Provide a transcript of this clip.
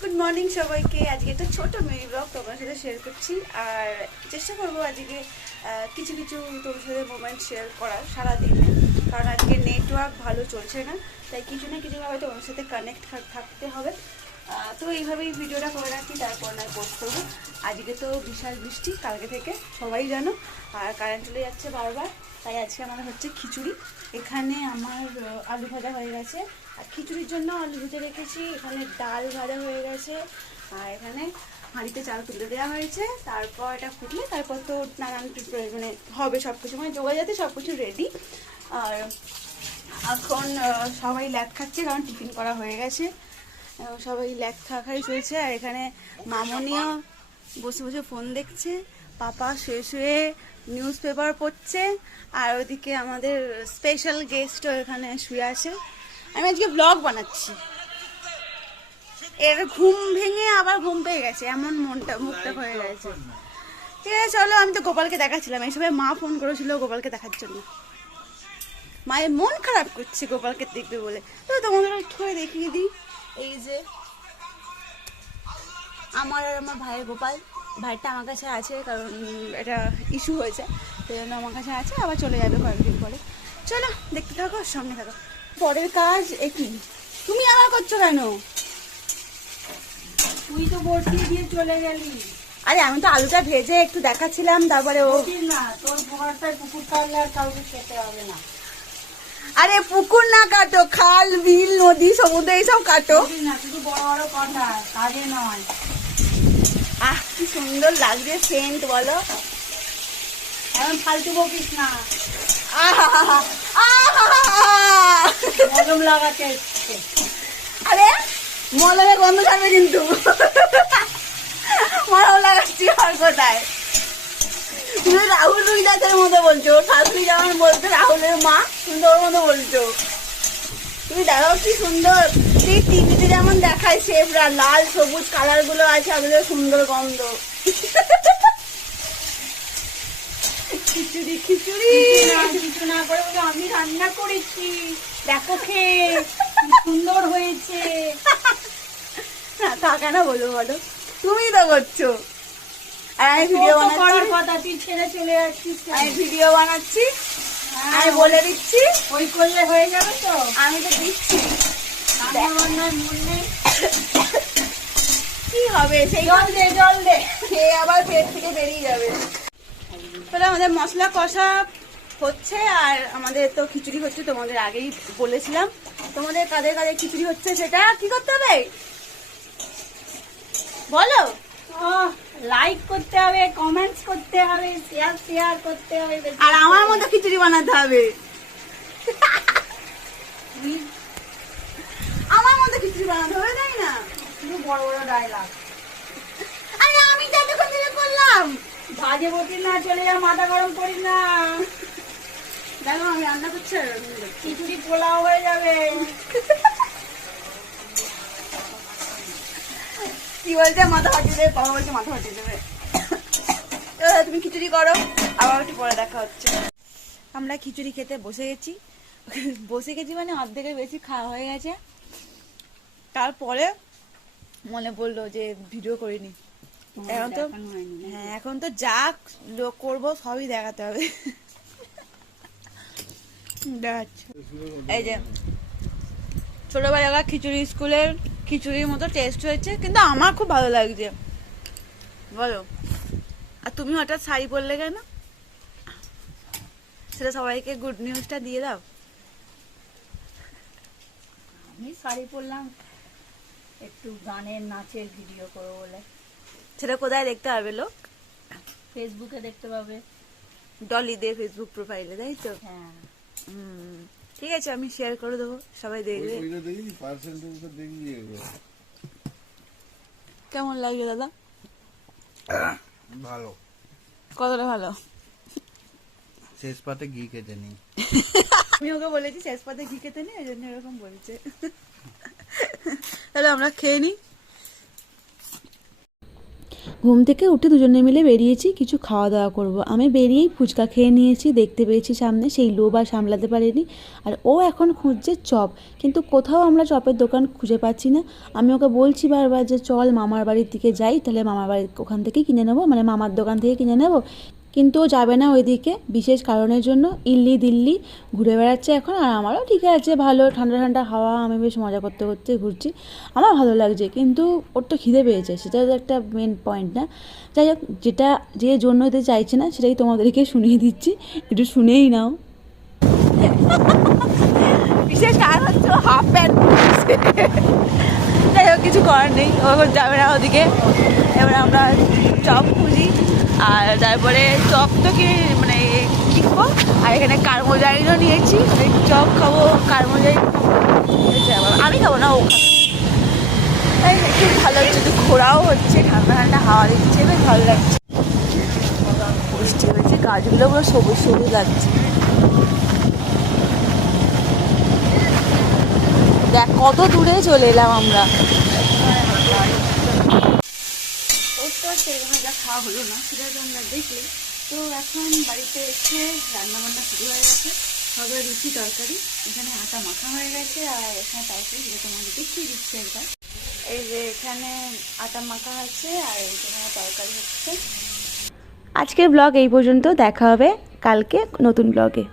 Good morning সবাইকে। আজকে একটা ছোট মিনি ব্লগ তোমার সাথে শেয়ার করছি, আর চেষ্টা করবো আজকে কিছু কিছু তোমার সাথে মোমেন্ট শেয়ার করার সারাদিনে, কারণ আজকে নেটওয়ার্ক ভালো চলছে না, তাই কিছু না কিছুভাবে তোমার সাথে কানেক্ট থাকতে হবে। তো এইভাবেই ভিডিওটা করে রাখি, তারপর না পোস্ট করবো। আজকে তো বিশাল বৃষ্টি কালকে থেকে, সবাই জানো, আর কারেন্ট চলে যাচ্ছে বারবার, তাই আজকে আমাদের হচ্ছে খিচুড়ি। এখানে আমার আলু ভাজা হয়ে গেছে, আর খিচুড়ির জন্য আলু ভেজে রেখেছি। এখানে ডাল ভাজা হয়ে গেছে, আর এখানে হাঁড়িতে চাল তুলে দেওয়া হয়েছে। তারপর এটা ফুটলে তারপর তো নানান মানে হবে সব কিছু, মানে জোগাড় যাতে সব কিছু রেডি। আর এখন সবাই ল্যাদ খাচ্ছে, কারণ টিফিন করা হয়ে গেছে, সবাই ল্যাদ খাওয়াই চলছে। আর এখানে মামনিও বসে বসে ফোন দেখছে, পাপা শুয়ে শুয়ে নিউজ পেপার পড়ছে, আর ওদিকে আমাদের স্পেশাল গেস্টও এখানে শুয়ে আছে। আমি আজকে ব্লগ বানাচ্ছি, এর ঘুম ভেঙে আবার ঘুম পেয়ে গেছে, এমন মুখটা হয়ে গেছে। ঠিক আছে চলো, আমি তো গোপালকে দেখাচ্ছিলাম, এই সময় মা ফোন করেছিল গোপালকে দেখার জন্য। মায়ের মন খারাপ করছে গোপালকে দেখবে বলে, তো তোমাদের ঠয়ে দেখিয়ে দিই। এই যে আমার আর আমার ভাইয়ের গোপাল, ভাইটা আমার কাছে আছে, কারণ এটা ইস্যু হয়েছে, সেই জন্য আমার কাছে আছে, আবার চলে যাবে কয়েকদিন পরে। চলো দেখতে থাকো, সামনে থাকো। পরের কাজ একই, তুমি আমার করছো কেন? তুই তো বসিয়ে দিয়ে চলে গেলি। আরে আমি তো আলুটা ভেজে একটু দেখাচ্ছিলাম, তারপরে ও না, তোর ঘরটায় পুকুর কাটলে আর কাউকে খেতে হবে না। আরে পুকুর না কাটো, খাল বিল নদী সমুদ্র এইসব কাটো না, শুধু বড় বড় কথা, কাজে নয়। আহ কি সুন্দর লাগছে সেন্ট, বলো। এখন ফালতু বকিস না, আহা মলম লাগাতে এসছে। আরে মলমে গন্ধ ছাড়বে কিন্তু, মলম লাগাচ্ছি আর কোথায়? তুমি রাহুল রুইদাসের মতো বলছো, ওর শাশুড়ি যেমন বলতো রাহুলের মা, তুমি তো ওর মতো বলছো। তুমি দেখাও কি সুন্দর, সেই টিভিতে যেমন দেখায় শেফরা, লাল সবুজ কালার গুলো আছে, ওগুলো সুন্দর গন্ধ। খিচুড়ি খিচুড়ি কিছু না করে বলে আমি রান্না করেছি, দেখো খেয়ে কি সুন্দর হয়েছে। না তা কেন বলো বলো, তুমি তো করছো। আর আমি ভিডিও করার বানাচ্ছি, কথা, তুই ছেড়ে চলে যাচ্ছিস। আমি ভিডিও বানাচ্ছি, আমি বলে দিচ্ছি, ওই করলে হয়ে যাবে তো। আমি তো দিচ্ছি। আমার নয় মন নেই। কি হবে সেই জল দে, জল দে। খেয়ে আবার পেট থেকে বেরিয়ে যাবে। তাহলে আমাদের মশলা কষা হচ্ছে, আর আমাদের তো খিচুড়ি হচ্ছে, তোমাদের আগেই বলেছিলাম। তোমাদের কাদের কাদের খিচুড়ি হচ্ছে সেটা কি করতে হবে বলো? লাইক করতে হবে, কমেন্টস করতে হবে, শেয়ার করতে হবে। আর আমার মতো খিচুড়ি বানাতে হবে, আমার মতো খিচুড়ি বানাতে হবে, তাই না? শুধু বড় বড় ডায়লগ। আরে আমি যতক্ষণ থেকে করলাম, বাজে বটি না, চলে যা, মাথা গরম করিস না। দেখো আমি রান্না করছি, আর খিচুড়ি পোলাও হয়ে যাবে। কি বলছে মাথা ফাটিয়ে দেবে, বাবা বলছে মাথা ফাটিয়ে দেবে। তুমি খিচুড়ি করো, আবার একটু পরে দেখা হচ্ছে। আমরা খিচুড়ি খেতে বসে গেছি, মানে অর্ধেকের বেশি খাওয়া হয়ে গেছে। তারপরে মনে পড়লো যে ভিডিও করিনি। এখন তো হ্যাঁ, এখন তো যা লোক করবো সবই দেখাতে হবে। দেখাচ্ছি, এই যে ছোটবেলাকার খিচুড়ি, স্কুলের খিচুড়ির মতো টেস্ট হয়েছে, কিন্তু আমার খুব ভালো লাগছে, বলো। আর তুমি হঠাৎ শাড়ি পরলে কেন, সেটা সবাইকে গুড নিউজটা দিয়ে দাও। আমি শাড়ি পরলাম একটু গানের নাচের ভিডিও করবো বলে। সেটা কোথায় দেখতে পাবে লোক? ফেসবুকে দেখতে পাবে। ডলি দে ফেসবুক প্রোফাইলে, তাই তো? হ্যাঁ, ঠিক আছে, আমি শেয়ার করে দেবো, সবাই দেখবে। কেমন লাগলো দাদা? ভালো, কতটা ভালো? শেষ পাতে ঘি খেতে নেই। আমি ওকে বলেছি শেষ পাতে ঘি খেতে নেই, ওই জন্য এরকম বলছে। তাহলে আমরা খেয়ে নিই। ঘুম থেকে উঠে দুজনে মিলে বেরিয়েছি কিছু খাওয়া দাওয়া করব। আমি বেরিয়েই ফুচকা খেয়ে নিয়েছি, দেখতে পেয়েছি সামনে, সেই লোভ আর সামলাতে পারিনি। আর ও এখন খুঁজছে চপ, কিন্তু কোথাও আমরা চপের দোকান খুঁজে পাচ্ছি না। আমি ওকে বলছি বারবার যে চল মামার বাড়ির দিকে যাই, তাহলে মামার বাড়ির ওখান থেকেই কিনে নেবো, মানে মামার দোকান থেকে কিনে নেবো। কিন্তু ও যাবে না ওইদিকে, বিশেষ কারণের জন্য ইল্লি দিল্লি ঘুরে বেড়াচ্ছে এখন। আর আমারও ঠিক আছে, ভালো ঠান্ডা ঠান্ডা হাওয়া, আমি বেশ মজা করতে করতে ঘুরছি, আমার ভালো লাগছে। কিন্তু ওর তো খিদে পেয়েছে, সেটা তো একটা মেন পয়েন্ট না। যাই হোক, যেটা যে জন্য হতে চাইছে না সেটাই তোমাদেরকে শুনিয়ে দিচ্ছি, একটু শুনেই নাও। বিশেষ কারণ হচ্ছে হাফ প্যান্ট। যাই হোক, কিছু করার নেই, ও এখন যাবে না ওদিকে। এবার আমরা চপ খুঁজি, আর তারপরে চপ তো মানে কিনবো। আর এখানে কারমোজাইনও নিয়েছি, চপ খাবো, কারমোজাইন আমি খাবো না, ও খাবে। খুব ভালো হচ্ছে, একটু ঘোরাও হচ্ছে, ঠান্ডা ঠান্ডা হাওয়া দিচ্ছে, বেশ ভালো লাগছে। বৃষ্টি হয়েছে, গাছগুলো পুরো সবুজ সবুজ লাগছে। দেখ কত দূরে চলে এলাম আমরা। ওর তো তেল ভাজা খাওয়া হলো না, সেটা তো আমরা দেখলে। তো এখন বাড়িতে এসে রান্নাবান্না শুরু হয়ে গেছে, হবে রুটি তরকারি। এখানে আটা মাখা হয়ে গেছে, আর এখানে তরকারি, যেটা তোমাকে দেখিয়ে দিচ্ছি একবার। এই যে এখানে আটা মাখা আছে, আর এখানে তরকারি হচ্ছে। আজকের ব্লগ এই পর্যন্ত, দেখা হবে কালকে নতুন ব্লগে।